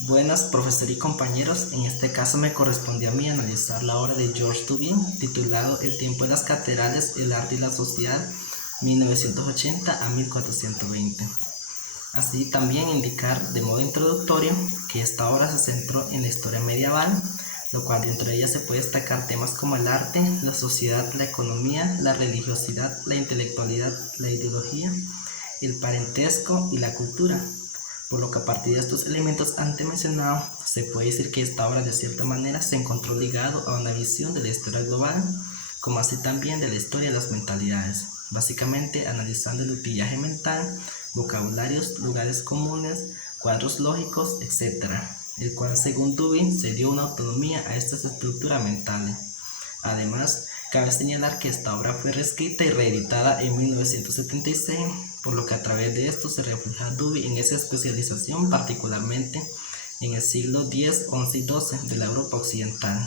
Buenas, profesor y compañeros. En este caso me corresponde a mí analizar la obra de George Duby, titulado El tiempo de las catedrales, el arte y la sociedad, 1980 a 1420. Así también indicar de modo introductorio que esta obra se centró en la historia medieval, lo cual dentro de ella se puede destacar temas como el arte, la sociedad, la economía, la religiosidad, la intelectualidad, la ideología, el parentesco y la cultura. Por lo que a partir de estos elementos antes mencionados, se puede decir que esta obra de cierta manera se encontró ligado a una visión de la historia global, como así también de la historia de las mentalidades, básicamente analizando el utillaje mental, vocabularios, lugares comunes, cuadros lógicos, etc., el cual según Dubin se dio una autonomía a estas estructuras mentales. Además, cabe señalar que esta obra fue reescrita y reeditada en 1976, por lo que a través de esto se refleja Dubin en esa especialización, particularmente en el siglo X, XI y XII de la Europa occidental,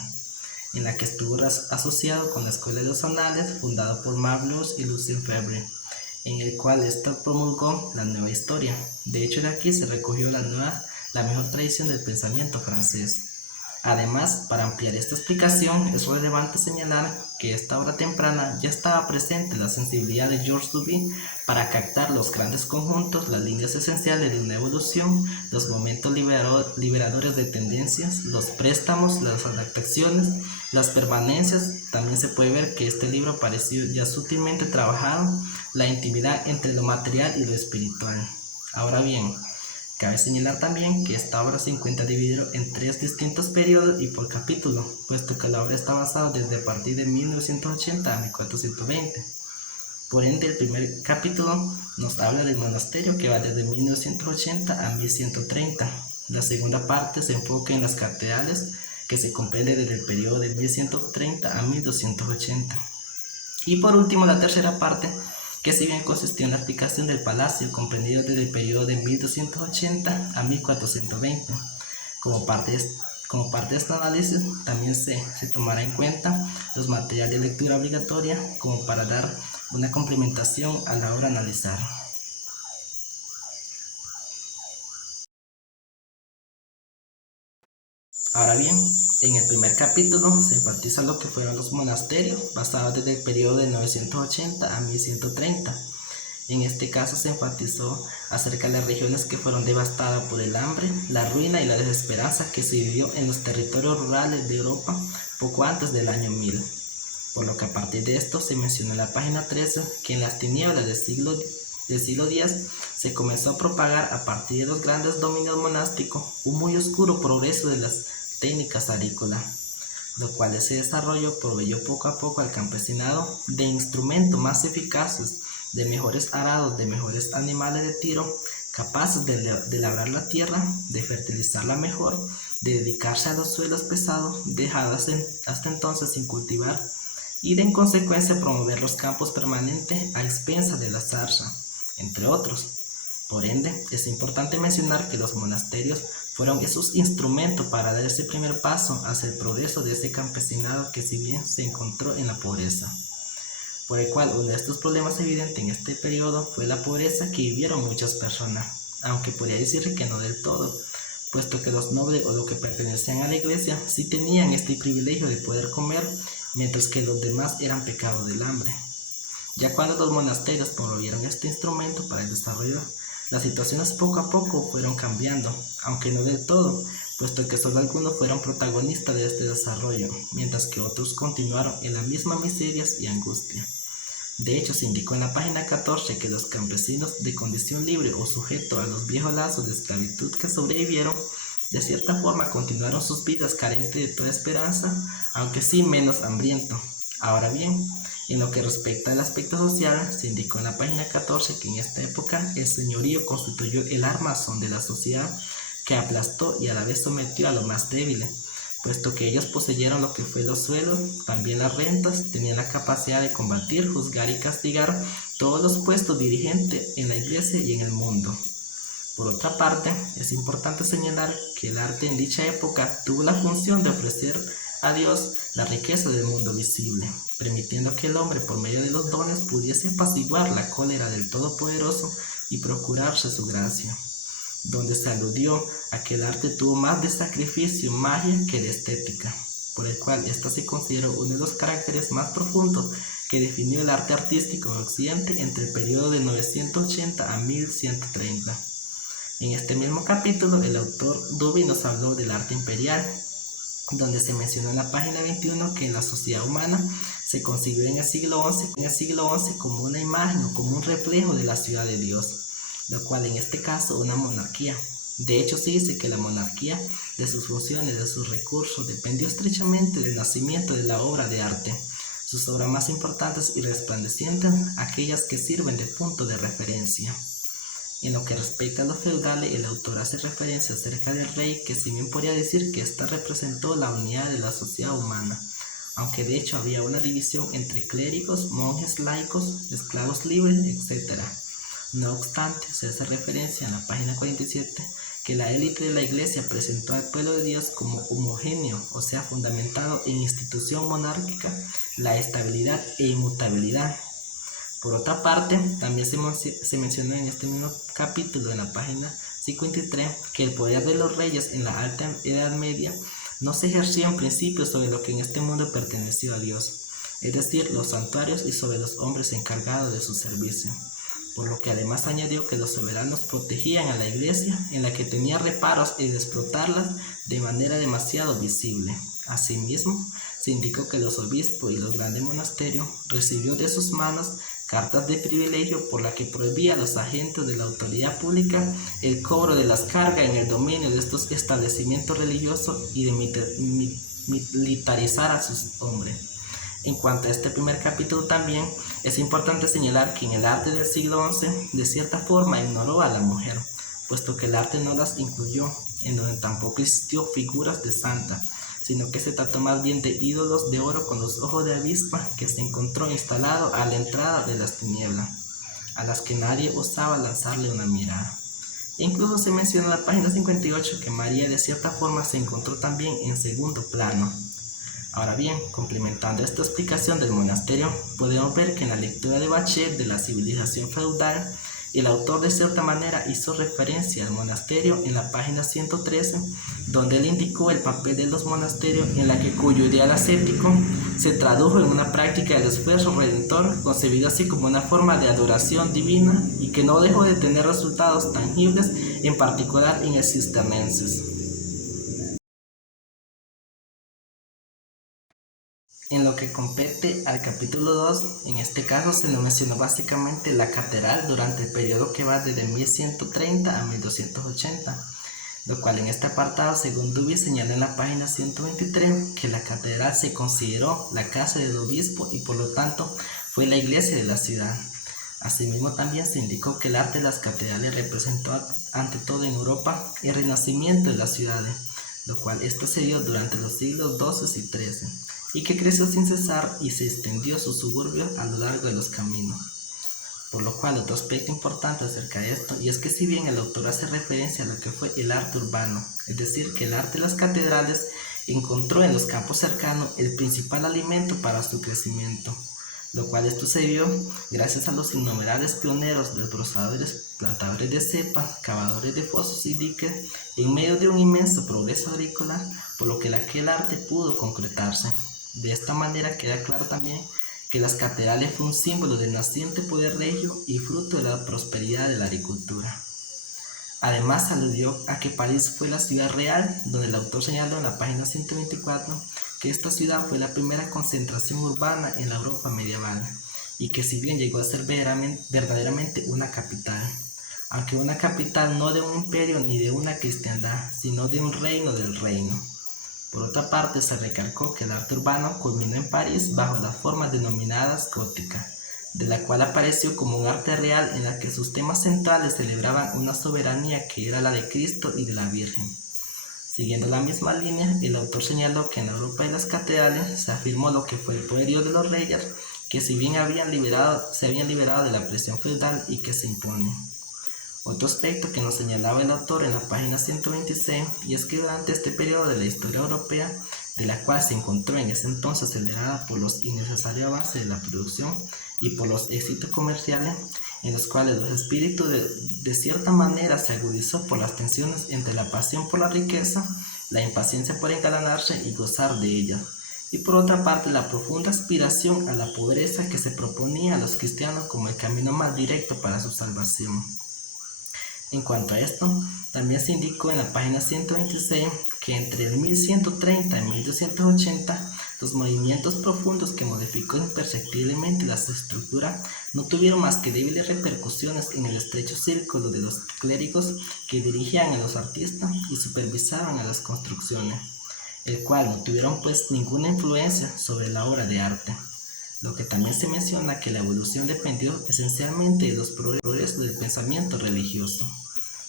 en la que estuvo asociado con la Escuela de los Anales, fundada por Mablos y Lucien Febvre, en el cual ésta promulgó la nueva historia. De hecho, de aquí se recogió la mejor tradición del pensamiento francés. Además, para ampliar esta explicación, es relevante señalar que esta obra temprana ya estaba presente la sensibilidad de George Duby para captar los grandes conjuntos, las líneas esenciales de una evolución, los momentos liberadores de tendencias, los préstamos, las adaptaciones, las permanencias. También se puede ver que este libro pareció ya sutilmente trabajado la intimidad entre lo material y lo espiritual. Ahora bien, cabe señalar también que esta obra se encuentra dividida en 3 distintos periodos y por capítulo, puesto que la obra está basada desde a partir de 1980 a 1420. Por ende, el primer capítulo nos habla del monasterio, que va desde 1980 a 1130. La segunda parte se enfoca en las catedrales, que se comprende desde el periodo de 1130 a 1280. Y por último, la tercera parte, que si bien consistió en la explicación del palacio, comprendido desde el periodo de 1280 a 1420. Como parte de este análisis, también se tomará en cuenta los materiales de lectura obligatoria como para dar una complementación a la obra a analizar. Ahora bien, en el primer capítulo se enfatiza lo que fueron los monasterios, basados desde el periodo de 980 a 1130. En este caso se enfatizó acerca de las regiones que fueron devastadas por el hambre, la ruina y la desesperanza que se vivió en los territorios rurales de Europa poco antes del año 1000. Por lo que a partir de esto se menciona en la página 13 que en las tinieblas del siglo X se comenzó a propagar a partir de los grandes dominios monásticos un muy oscuro progreso de las técnicas agrícolas, lo cual ese desarrollo proveyó poco a poco al campesinado de instrumentos más eficaces, de mejores arados, de mejores animales de tiro, capaces de labrar la tierra, de fertilizarla mejor, de dedicarse a los suelos pesados, dejados hasta entonces sin cultivar, y de en consecuencia promover los campos permanentes a expensas de la zarza, entre otros. Por ende, es importante mencionar que los monasterios fueron esos instrumentos para dar ese primer paso hacia el progreso de ese campesinado que si bien se encontró en la pobreza. Por el cual uno de estos problemas evidentes en este periodo fue la pobreza que vivieron muchas personas, aunque podría decir que no del todo, puesto que los nobles o los que pertenecían a la iglesia sí tenían este privilegio de poder comer, mientras que los demás eran pecados del hambre. Ya cuando los monasterios promovieron este instrumento para el desarrollo, las situaciones poco a poco fueron cambiando, aunque no del todo, puesto que solo algunos fueron protagonistas de este desarrollo, mientras que otros continuaron en la misma miseria y angustia. De hecho, se indicó en la página 14 que los campesinos de condición libre o sujetos a los viejos lazos de esclavitud que sobrevivieron, de cierta forma continuaron sus vidas carentes de toda esperanza, aunque sí menos hambriento. Ahora bien, en lo que respecta al aspecto social, se indicó en la página 14 que en esta época el señorío constituyó el armazón de la sociedad que aplastó y a la vez sometió a los más débiles, puesto que ellos poseyeron lo que fue los suelos, también las rentas, tenían la capacidad de combatir, juzgar y castigar todos los puestos dirigentes en la iglesia y en el mundo. Por otra parte, es importante señalar que el arte en dicha época tuvo la función de ofrecer a Dios la riqueza del mundo visible, permitiendo que el hombre por medio de los dones pudiese apaciguar la cólera del Todopoderoso y procurarse su gracia. donde se aludió a que el arte tuvo más de sacrificio, magia que de estética, por el cual esta se consideró uno de los caracteres más profundos que definió el arte artístico en Occidente entre el periodo de 980 a 1130. En este mismo capítulo, el autor Dubin nos habló del arte imperial, donde se mencionó en la página 21 que en la sociedad humana se concibió en el siglo XI como una imagen o como un reflejo de la ciudad de Dios, lo cual en este caso una monarquía. De hecho, se dice que la monarquía, de sus funciones, de sus recursos, dependió estrechamente del nacimiento de la obra de arte. Sus obras más importantes y resplandecientes, aquellas que sirven de punto de referencia. En lo que respecta a los feudales, el autor hace referencia acerca del rey, que si bien podría decir que ésta representó la unidad de la sociedad humana, aunque de hecho había una división entre clérigos, monjes laicos, esclavos libres, etc. No obstante, se hace referencia en la página 47 que la élite de la iglesia presentó al pueblo de Dios como homogéneo, o sea, fundamentado en institución monárquica, la estabilidad e inmutabilidad. Por otra parte, también se mencionó en este mismo capítulo, en la página 53, que el poder de los reyes en la Alta Edad Media no se ejercía en principio sobre lo que en este mundo perteneció a Dios, es decir, los santuarios, y sobre los hombres encargados de su servicio. Por lo que además añadió que los soberanos protegían a la iglesia, en la que tenía reparos en explotarlas de manera demasiado visible. Asimismo, se indicó que los obispos y los grandes monasterios recibió de sus manos cartas de privilegio por la que prohibía a los agentes de la autoridad pública el cobro de las cargas en el dominio de estos establecimientos religiosos y de militarizar a sus hombres. En cuanto a este primer capítulo también es importante señalar que en el arte del siglo XI de cierta forma ignoró a la mujer, puesto que el arte no las incluyó, en donde tampoco existió figuras de santa, sino que se trató más bien de ídolos de oro con los ojos de avispa que se encontró instalado a la entrada de las tinieblas, a las que nadie osaba lanzarle una mirada. E incluso se menciona en la página 58 que María de cierta forma se encontró también en segundo plano. Ahora bien, complementando esta explicación del monasterio, podemos ver que en la lectura de Bachet de la civilización feudal, el autor de cierta manera hizo referencia al monasterio en la página 113, donde él indicó el papel de los monasterios en la que cuyo ideal ascético se tradujo en una práctica del esfuerzo redentor, concebido así como una forma de adoración divina y que no dejó de tener resultados tangibles, en particular en el Cistercienses. En lo que compete al capítulo 2, en este caso se nos mencionó básicamente la catedral durante el periodo que va desde 1130 a 1280, lo cual en este apartado, según Dubin señala en la página 123, que la catedral se consideró la casa del obispo y por lo tanto fue la iglesia de la ciudad. Asimismo también se indicó que el arte de las catedrales representó ante todo en Europa el renacimiento de las ciudades, lo cual esto se dio durante los siglos XII y XIII, y que creció sin cesar y se extendió sus suburbios a lo largo de los caminos. Por lo cual, otro aspecto importante acerca de esto, y es que si bien el autor hace referencia a lo que fue el arte urbano, es decir, que el arte de las catedrales encontró en los campos cercanos el principal alimento para su crecimiento, lo cual esto se dio gracias a los innumerables pioneros, desbrozadores, plantadores de cepas, cavadores de fosos y diques, en medio de un inmenso progreso agrícola, por lo que aquel arte pudo concretarse. De esta manera queda claro también que las catedrales fue un símbolo del naciente poder regio y fruto de la prosperidad de la agricultura. Además aludió a que París fue la ciudad real, donde el autor señaló en la página 124 que esta ciudad fue la primera concentración urbana en la Europa medieval, y que si bien llegó a ser verdaderamente una capital, aunque una capital no de un imperio ni de una cristiandad, sino de un reino del reino. Por otra parte, se recalcó que el arte urbano culminó en París bajo las formas denominadas gótica, de la cual apareció como un arte real en la que sus temas centrales celebraban una soberanía que era la de Cristo y de la Virgen. Siguiendo la misma línea, el autor señaló que en la Europa de las catedrales se afirmó lo que fue el poderío de los reyes, que si bien se habían liberado de la presión feudal y que se impone. Otro aspecto que nos señalaba el autor en la página 126, y es que durante este periodo de la historia europea, de la cual se encontró en ese entonces acelerada por los innecesarios avances de la producción y por los éxitos comerciales, en los cuales los espíritus de cierta manera se agudizó por las tensiones entre la pasión por la riqueza, la impaciencia por engalanarse y gozar de ella, y por otra parte la profunda aspiración a la pobreza que se proponía a los cristianos como el camino más directo para su salvación. En cuanto a esto, también se indicó en la página 126 que entre el 1130 y 1280 los movimientos profundos que modificó imperceptiblemente la estructura no tuvieron más que débiles repercusiones en el estrecho círculo de los clérigos que dirigían a los artistas y supervisaban a las construcciones, el cual no tuvieron pues ninguna influencia sobre la obra de arte. Lo que también se menciona que la evolución dependió esencialmente de los progresos del pensamiento religioso,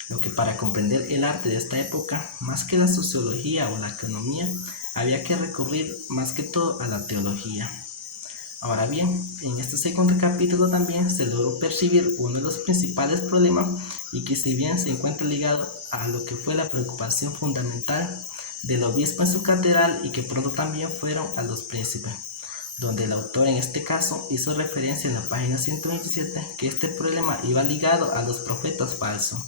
lo que para comprender el arte de esta época, más que la sociología o la economía, había que recurrir más que todo a la teología. Ahora bien, en este segundo capítulo también se logró percibir uno de los principales problemas y que si bien se encuentra ligado a lo que fue la preocupación fundamental del obispo en su catedral y que pronto también fueron a los príncipes, donde el autor en este caso hizo referencia en la página 127 que este problema iba ligado a los profetas falsos,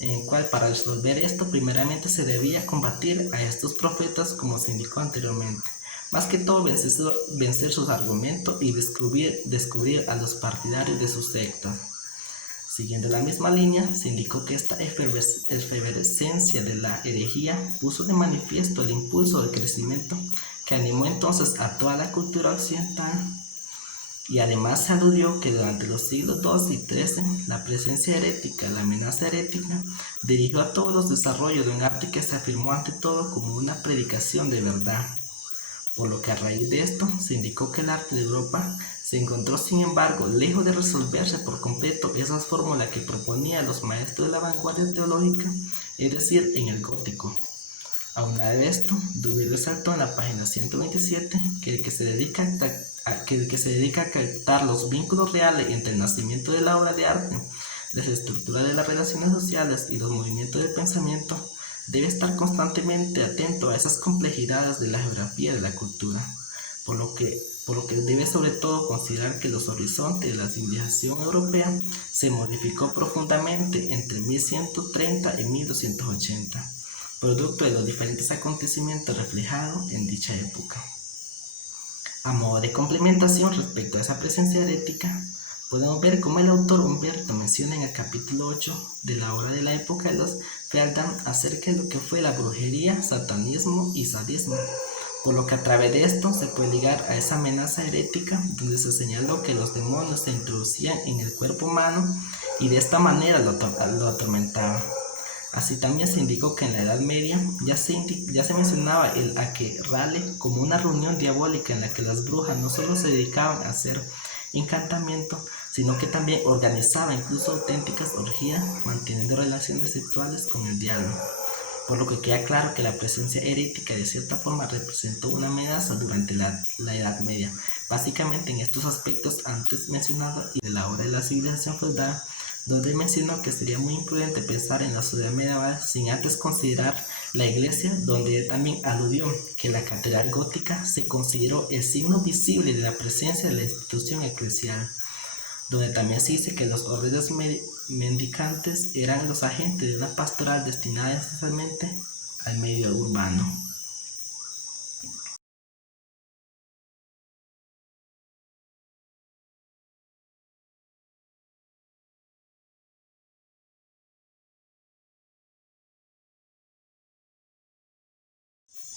en el cual para resolver esto primeramente se debía combatir a estos profetas como se indicó anteriormente, más que todo vencer sus argumentos y descubrir a los partidarios de sus sectas. Siguiendo la misma línea, se indicó que esta efervescencia de la herejía puso de manifiesto el impulso de crecimiento que animó entonces a toda la cultura occidental, y además se aludió que durante los siglos XII y XIII la presencia herética, la amenaza herética, dirigió a todos los desarrollos de un arte que se afirmó ante todo como una predicación de verdad, por lo que a raíz de esto se indicó que el arte de Europa se encontró sin embargo lejos de resolverse por completo esas fórmulas que proponían los maestros de la vanguardia teológica, es decir, en el gótico. Aunado de esto, Duby resaltó en la página 127 que el que se dedica a captar los vínculos reales entre el nacimiento de la obra de arte, las estructuras de las relaciones sociales y los movimientos del pensamiento, debe estar constantemente atento a esas complejidades de la geografía de la cultura, por lo que debe sobre todo considerar que los horizontes de la civilización europea se modificó profundamente entre 1130 y 1280. Producto de los diferentes acontecimientos reflejados en dicha época. A modo de complementación respecto a esa presencia herética, podemos ver cómo el autor Humberto menciona en el capítulo 8 de la obra de la época de los Feldam acerca de lo que fue la brujería, satanismo y sadismo, por lo que a través de esto se puede ligar a esa amenaza herética donde se señaló que los demonios se introducían en el cuerpo humano y de esta manera lo atormentaban. Así también se indicó que en la Edad Media ya se mencionaba el aquelarre como una reunión diabólica en la que las brujas no solo se dedicaban a hacer encantamientos, sino que también organizaban incluso auténticas orgías, manteniendo relaciones sexuales con el diablo. Por lo que queda claro que la presencia herética de cierta forma representó una amenaza durante la Edad Media, básicamente en estos aspectos antes mencionados y de la obra de la civilización feudal, donde mencionó que sería muy imprudente pensar en la sociedad medieval sin antes considerar la iglesia, donde también aludió que la catedral gótica se consideró el signo visible de la presencia de la institución eclesial, donde también se dice que los órdenes mendicantes eran los agentes de una pastoral destinada esencialmente al medio urbano.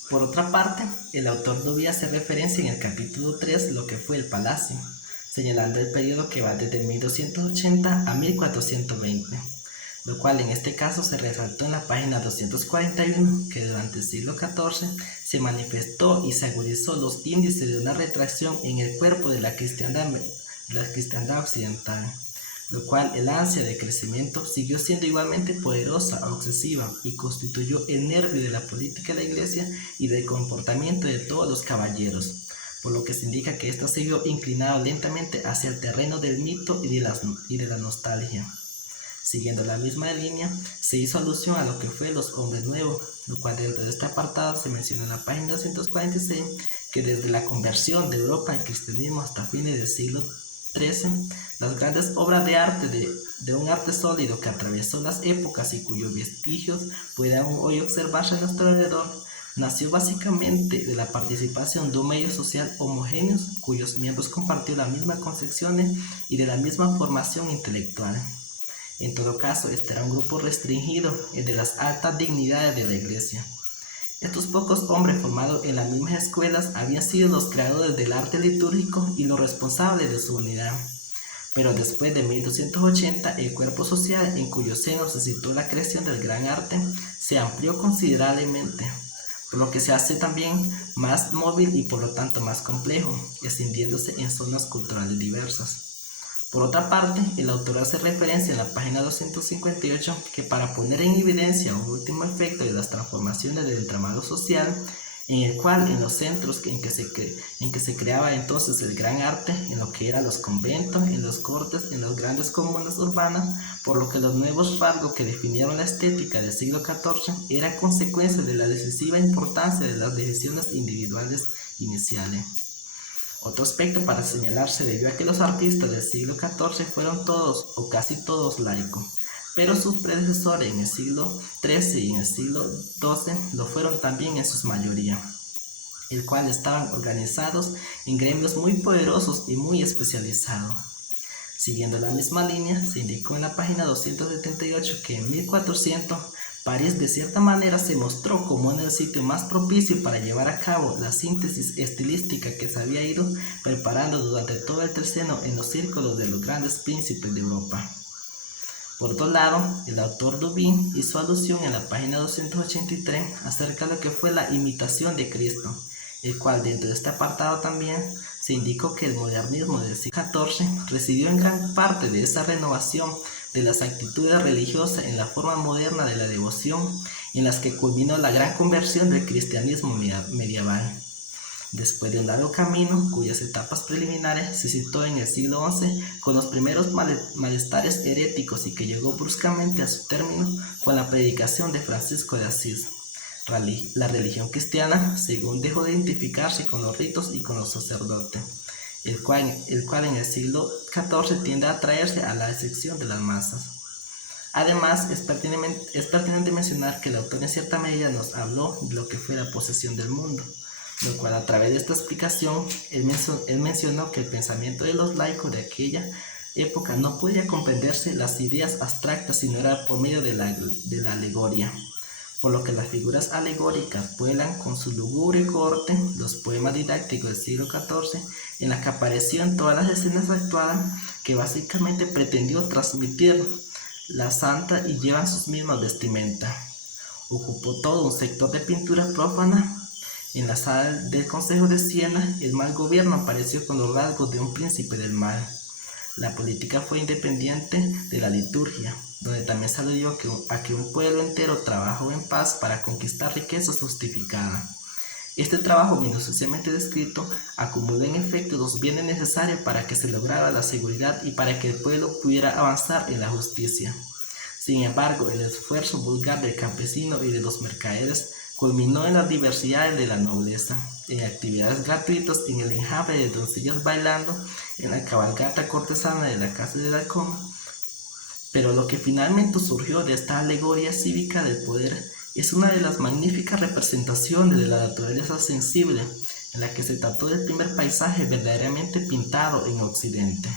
Por otra parte, el autor Duby hace referencia en el capítulo 3 lo que fue el palacio, señalando el periodo que va desde 1280 a 1420, lo cual en este caso se resaltó en la página 241, que durante el siglo XIV se manifestó y se agudizó los índices de una retracción en el cuerpo de la cristiandad occidental, lo cual el ansia de crecimiento siguió siendo igualmente poderosa, obsesiva, y constituyó el nervio de la política de la iglesia y del comportamiento de todos los caballeros, por lo que se indica que ésta siguió inclinado lentamente hacia el terreno del mito y de la nostalgia. Siguiendo la misma línea, se hizo alusión a lo que fue los hombres nuevos, lo cual dentro de este apartado se menciona en la página 246 que desde la conversión de Europa al cristianismo hasta fines del siglo 13. Las grandes obras de arte de un arte sólido que atravesó las épocas y cuyos vestigios puede aún hoy observarse a nuestro alrededor, nació básicamente de la participación de un medio social homogéneo cuyos miembros compartieron la misma concepción y de la misma formación intelectual. En todo caso, este era un grupo restringido, el de las altas dignidades de la Iglesia. Estos pocos hombres formados en las mismas escuelas habían sido los creadores del arte litúrgico y los responsables de su unidad. Pero después de 1280, el cuerpo social en cuyo seno se situó la creación del gran arte se amplió considerablemente, por lo que se hace también más móvil y por lo tanto más complejo, extendiéndose en zonas culturales diversas. Por otra parte, el autor hace referencia en la página 258 que para poner en evidencia un último efecto de las transformaciones del entramado social, en el cual en los centros en que se creaba entonces el gran arte, en lo que eran los conventos, en los cortes, en las grandes comunas urbanas, por lo que los nuevos rasgos que definieron la estética del siglo XIV eran consecuencia de la decisiva importancia de las decisiones individuales iniciales. Otro aspecto para señalar se debió a que los artistas del siglo XIV fueron todos o casi todos laicos, pero sus predecesores en el siglo XIII y en el siglo XII lo fueron también en su mayoría, el cual estaban organizados en gremios muy poderosos y muy especializados. Siguiendo la misma línea, se indicó en la página 278 que en 1400 París de cierta manera se mostró como en el sitio más propicio para llevar a cabo la síntesis estilística que se había ido preparando durante todo el Tercero en los círculos de los grandes príncipes de Europa. Por otro lado, el autor Dubin hizo alusión en la página 283 acerca de lo que fue la imitación de Cristo, el cual dentro de este apartado también se indicó que el modernismo del siglo XIV recibió en gran parte de esa renovación de las actitudes religiosas en la forma moderna de la devoción, en las que culminó la gran conversión del cristianismo medieval. Después de un largo camino, cuyas etapas preliminares se situó en el siglo XI con los primeros malestares heréticos y que llegó bruscamente a su término con la predicación de Francisco de Asís. La religión cristiana, según dejó de identificarse con los ritos y con los sacerdotes, el cual en el siglo XIV tiende a atraerse a la excepción de las masas. Además, es pertinente mencionar que el autor en cierta medida nos habló de lo que fue la posesión del mundo, lo cual a través de esta explicación, él mencionó que el pensamiento de los laicos de aquella época no podía comprenderse las ideas abstractas sino era por medio de la alegoría, por lo que las figuras alegóricas vuelan con su lúgubre corte, los poemas didácticos del siglo XIV, en la que aparecían todas las escenas actuadas que básicamente pretendió transmitir la santa y llevan sus mismas vestimentas. Ocupó todo un sector de pintura profana. En la sala del Consejo de Siena, el mal gobierno apareció con los rasgos de un príncipe del mal. La política fue independiente de la liturgia, donde también se aludió a que un pueblo entero trabajó en paz para conquistar riquezas justificadas. Este trabajo minuciosamente descrito acumuló en efecto los bienes necesarios para que se lograra la seguridad y para que el pueblo pudiera avanzar en la justicia. Sin embargo, el esfuerzo vulgar del campesino y de los mercaderes culminó en las diversidades de la nobleza, en actividades gratuitas, en el enjambre de doncellas bailando, en la cabalgata cortesana de la casa del halcón. Pero lo que finalmente surgió de esta alegoría cívica del poder es una de las magníficas representaciones de la naturaleza sensible, en la que se trató del primer paisaje verdaderamente pintado en Occidente.